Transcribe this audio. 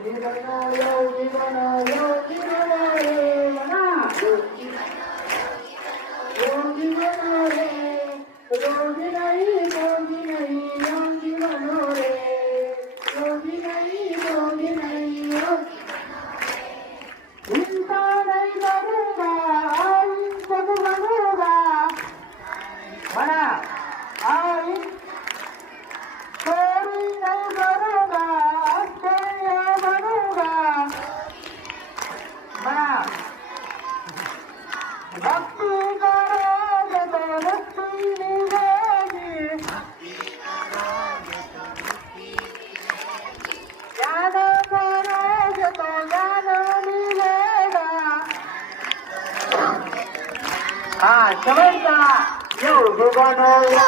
योगी बनो रे बना योगी बनो रे योगी नहीं योगी बनो रे योगी नहीं योगी हिंसा नहीं करूंगा सब बनूंगा बना आई चोरी नहीं करूंगा तेरा बनूंगा बना भक्ति करोगे तो मुक्ति मिलेगी ज्ञान करोगे तो ज्ञान मिलेगा हाँ समझ योगी बनो रे